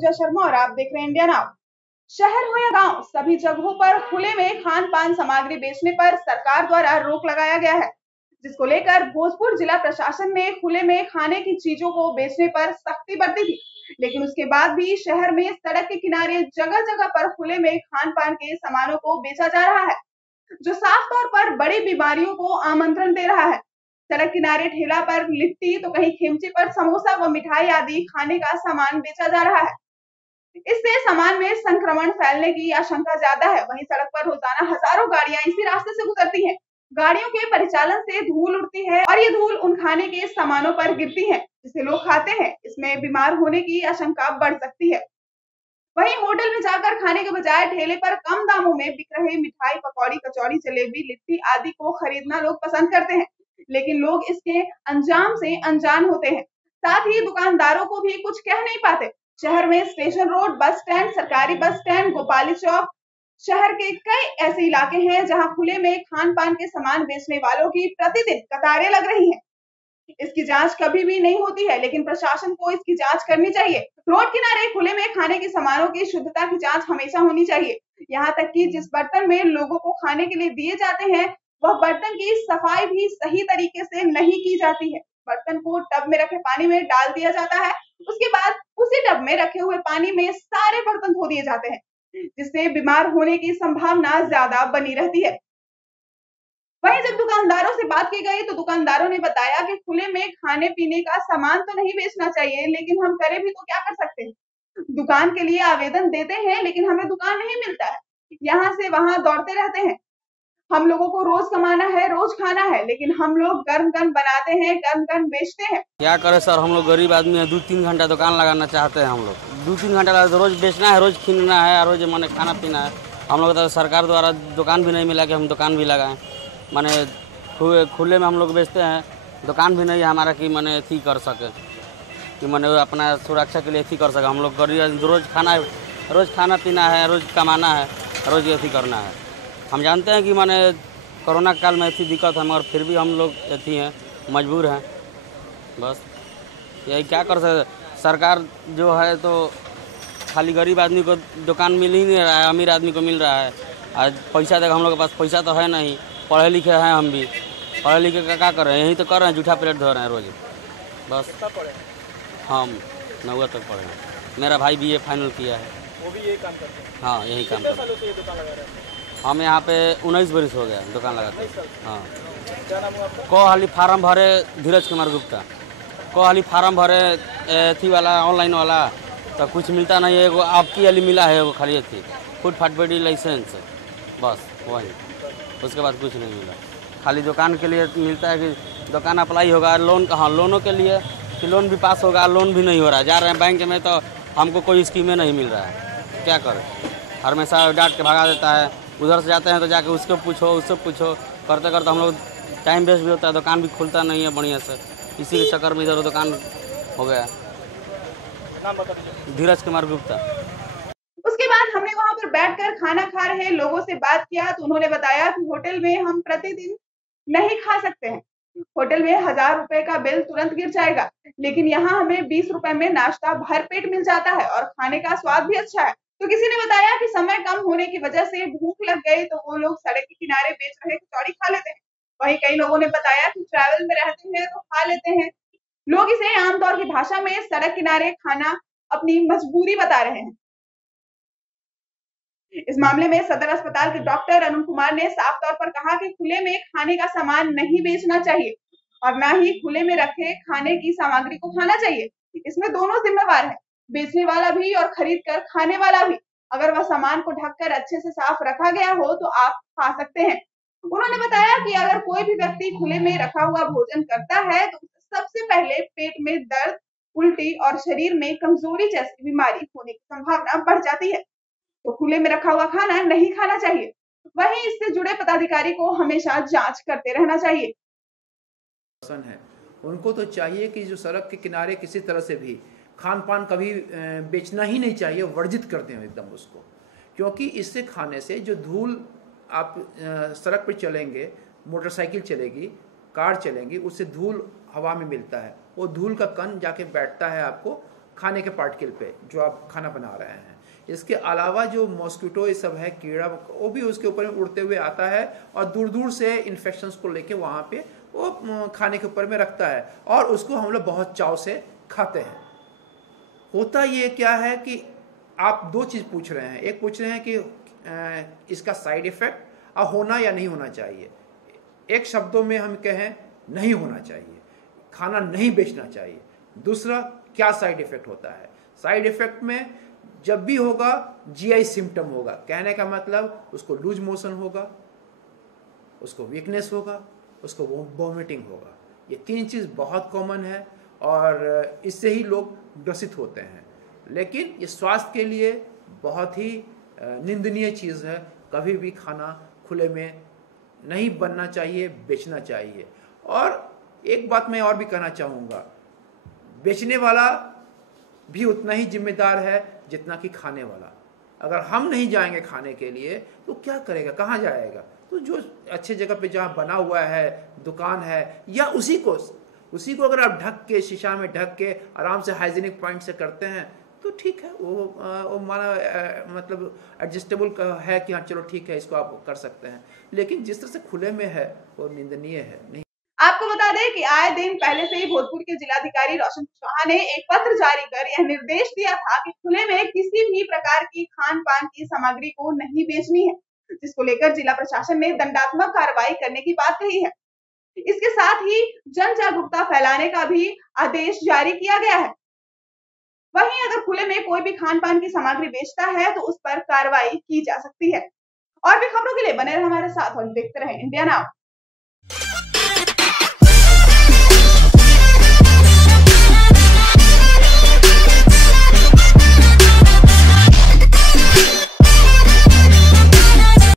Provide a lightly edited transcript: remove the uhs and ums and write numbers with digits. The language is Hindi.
पूजा शर्मा और आप देख रहे हैं इंडिया नाउ। शहर हो या गांव, सभी जगहों पर खुले में खान पान सामग्री बेचने पर सरकार द्वारा रोक लगाया गया है, जिसको लेकर भोजपुर जिला प्रशासन ने खुले में खाने की चीजों को बेचने पर सख्ती बरती थी। लेकिन उसके बाद भी शहर में सड़क के किनारे जगह जगह पर खुले में खान पान के सामानों को बेचा जा रहा है, जो साफ तौर पर बड़ी बीमारियों को आमंत्रण दे रहा है। सड़क किनारे ठेला पर लिट्टी तो कहीं खिमची पर समोसा व मिठाई आदि खाने का सामान बेचा जा रहा है। इससे सामान में संक्रमण फैलने की आशंका ज्यादा है। वहीं सड़क पर रोजाना हजारों गाड़ियां इसी रास्ते से गुजरती हैं। गाड़ियों के परिचालन से धूल उड़ती है और ये धूल उन खाने के सामानों पर गिरती है जिसे लोग खाते हैं। इसमें बीमार होने की आशंका बढ़ सकती है। वहीं होटल में जाकर खाने के बजाय ठेले पर कम दामों में बिक रहे मिठाई, पकौड़ी, कचौड़ी, जलेबी, लिट्टी आदि को खरीदना लोग पसंद करते हैं, लेकिन लोग इसके अंजाम से अनजान होते हैं। साथ ही दुकानदारों को भी कुछ कह नहीं पाते। शहर में स्टेशन रोड, बस स्टैंड, सरकारी बस स्टैंड, गोपाली चौक, शहर के कई ऐसे इलाके हैं जहां खुले में खान पान के सामान बेचने वालों की प्रतिदिन कतारें लग रही हैं। इसकी जांच कभी भी नहीं होती है, लेकिन प्रशासन को इसकी जांच करनी चाहिए। रोड किनारे खुले में खाने के सामानों की शुद्धता की जांच हमेशा होनी चाहिए। यहाँ तक कि जिस बर्तन में लोगों को खाने के लिए दिए जाते हैं, वह बर्तन की सफाई भी सही तरीके से नहीं की जाती है। बर्तन को टब में रखे पानी में डाल दिया जाता है, उसके बाद उसी टब में रखे हुए पानी में सारे बर्तन धो दिए जाते हैं, जिससे बीमार होने की संभावना ज्यादा बनी रहती है। वहीं जब दुकानदारों से बात की गई तो दुकानदारों ने बताया कि खुले में खाने पीने का सामान तो नहीं बेचना चाहिए, लेकिन हम करें भी तो क्या कर सकते हैं। दुकान के लिए आवेदन देते हैं, लेकिन हमें दुकान नहीं मिलता है। यहाँ से वहां दौड़ते रहते हैं। हम लोगों को रोज कमाना है, रोज खाना है, लेकिन हम लोग गर्म गर्म बनाते हैं, गर्म गर्म बेचते हैं। क्या करें सर, हम लोग गरीब आदमी है। 2-3 घंटा दुकान लगाना चाहते हैं। हम लोग 2-3 घंटा रोज बेचना है, रोज खींचना है, रोज माने खाना पीना है। हम लोग तो सरकार द्वारा दुकान भी नहीं मिला कि हम दुकान भी लगाएं। माने खुले में हम लोग बेचते हैं, दुकान भी नहीं है हमारा कि माने अथी कर सके, कि माने अपना सुरक्षा के लिए अथी कर सके। हम लोग गरीब रोज खाना पीना है, रोज कमाना है, रोज अथी करना है। हम जानते हैं कि माने कोरोना काल में ऐसी दिक्कत है, मगर फिर भी हम लोग ऐसी हैं, मजबूर हैं। बस यही क्या कर सकते। सरकार जो है तो खाली गरीब आदमी को दुकान मिल ही नहीं रहा है, अमीर आदमी को मिल रहा है। आज पैसा देगा, हम लोग के पास पैसा तो है नहीं, पढ़े लिखे हैं, हम भी पढ़े लिखे का क्या कर रहे हैं, यही तो कर रहे हैं, जूठा प्लेट धो रहे हैं रोज। बस हम 9वीं तक पढ़े हैं। मेरा भाई BA फाइनल किया है। वो भी यही काम करते हैं? हाँ, यही काम करते हैं। सालों से ये दुकान लगा रहे हैं? हम यहाँ पे 19 वर्ष हो गया दुकान लगाते हैं। हाँ। क्या नाम है आपका? कोहाली फार्म भरे, धीरज कुमार गुप्ता। कोहाली फार्म भरे अथी वाला, ऑनलाइन वाला, तो कुछ मिलता नहीं है। एगो आपकी वाली मिला है, एगो खाली थी फूड फैक्ट्री लाइसेंस, बस वही, उसके बाद कुछ नहीं मिला। खाली दुकान के लिए मिलता है कि दुकान अप्लाई होगा, लोन कहाँ, लोनों के लिए कि लोन भी पास होगा, लोन भी नहीं हो रहा है। जा रहे हैं बैंक में तो हमको कोई स्कीमें नहीं मिल रहा है, क्या करें। हमेशा डांट के भगा देता है। उधर से जाते हैं तो जाके उसको पूछो, करते करते हम लोग टाइम वेस्ट भी होता है, दुकान भी खुलता नहीं है बढ़िया से। इसी के चक्कर में इधर दुकान हो गया। नाम बता दीजिए। धीरज कुमार गुप्ता। उसके बाद हमने वहां पर बैठकर खाना खा रहे लोगों से बात किया तो उन्होंने बताया कि होटल में हम प्रतिदिन नहीं खा सकते हैं। होटल में 1000 रुपए का बिल तुरंत गिर जाएगा, लेकिन यहाँ हमें 20 रुपए में नाश्ता भरपेट मिल जाता है और खाने का स्वाद भी अच्छा है। तो किसी ने बताया कि समय कम होने की वजह से भूख लग गई तो वो लोग सड़क के किनारे बेच रहे कचौड़ी खा लेते हैं। वहीं कई लोगों ने बताया कि ट्रैवल में रहते हैं तो खा लेते हैं। लोग इसे आमतौर की भाषा में सड़क किनारे खाना अपनी मजबूरी बता रहे हैं। इस मामले में सदर अस्पताल के डॉक्टर अनुप कुमार ने साफ तौर पर कहा कि खुले में खाने का सामान नहीं बेचना चाहिए और न ही खुले में रखे खाने की सामग्री को खाना चाहिए। इसमें दोनों जिम्मेवार हैं, बेचने वाला भी और खरीद कर खाने वाला भी। अगर वह सामान को ढककर अच्छे से साफ रखा गया हो तो आप खा सकते हैं। उन्होंने बताया कि अगर कोई भी व्यक्ति खुले में रखा हुआ भोजन करता है तो सबसे पहले पेट में दर्द, उल्टी और शरीर में कमजोरी जैसी बीमारी होने की संभावना बढ़ जाती है। तो खुले में रखा हुआ खाना नहीं खाना चाहिए। वहीं इससे जुड़े पदाधिकारी को हमेशा जांच करते रहना चाहिए। है उनको तो चाहिए कि जो सड़क के किनारे किसी तरह से भी खान पान कभी बेचना ही नहीं चाहिए, वर्जित कर दें एकदम उसको। क्योंकि इससे खाने से जो धूल, आप सड़क पर चलेंगे, मोटरसाइकिल चलेगी, कार चलेंगी, उससे धूल हवा में मिलता है, वो धूल का कण जाके बैठता है आपको खाने के पार्टिकल पे जो आप खाना बना रहे हैं। इसके अलावा जो मॉस्किटो ये सब है, कीड़ा, वो भी उसके ऊपर में उड़ते हुए आता है और दूर दूर से इन्फेक्शंस को लेके वहाँ पे वो खाने के ऊपर में रखता है और उसको हम लोग बहुत चाव से खाते हैं। होता ये क्या है कि आप दो चीज़ पूछ रहे हैं, एक पूछ रहे हैं कि इसका साइड इफ़ेक्ट होना या नहीं होना चाहिए। एक शब्दों में हम कहें नहीं होना चाहिए, खाना नहीं बेचना चाहिए। दूसरा, क्या साइड इफ़ेक्ट होता है? साइड इफ़ेक्ट में जब भी होगा जीआई सिम्टम होगा, कहने का मतलब उसको लूज मोशन होगा, उसको वीकनेस होगा, उसको वॉमिटिंग होगा। ये तीन चीज़ बहुत कॉमन है और इससे ही लोग ग्रसित होते हैं। लेकिन ये स्वास्थ्य के लिए बहुत ही निंदनीय चीज़ है। कभी भी खाना खुले में नहीं बनना चाहिए, बेचना चाहिए। और एक बात मैं और भी कहना चाहूँगा, बेचने वाला भी उतना ही जिम्मेदार है जितना कि खाने वाला। अगर हम नहीं जाएंगे खाने के लिए तो क्या करेगा, कहाँ जाएगा? तो जो अच्छे जगह पे जहाँ बना हुआ है, दुकान है, या उसी को अगर आप ढक के, शीशा में ढक के आराम से हाइजीनिक पॉइंट से करते हैं तो ठीक है, वो माना मतलब एडजस्टेबल है कि हाँ चलो ठीक है, इसको आप कर सकते हैं। लेकिन जिस तरह से खुले में है वो निंदनीय है। नहीं, आपको बता दें कि आए दिन पहले से ही भोजपुर के जिलाधिकारी रोशन कुशवाहा ने एक पत्र जारी कर यह निर्देश दिया था कि खुले में किसी भी प्रकार की खान पान की सामग्री को नहीं बेचनी है, जिसको लेकर जिला प्रशासन ने दंडात्मक कार्रवाई करने की बात कही है। इसके साथ ही जन जागरूकता फैलाने का भी आदेश जारी किया गया है। वहीं अगर खुले में कोई भी खान पान की सामग्री बेचता है तो उस पर कार्रवाई की जा सकती है। और भी खबरों के लिए बने रहे हमारे साथ और देखते रहे इंडिया नाउ।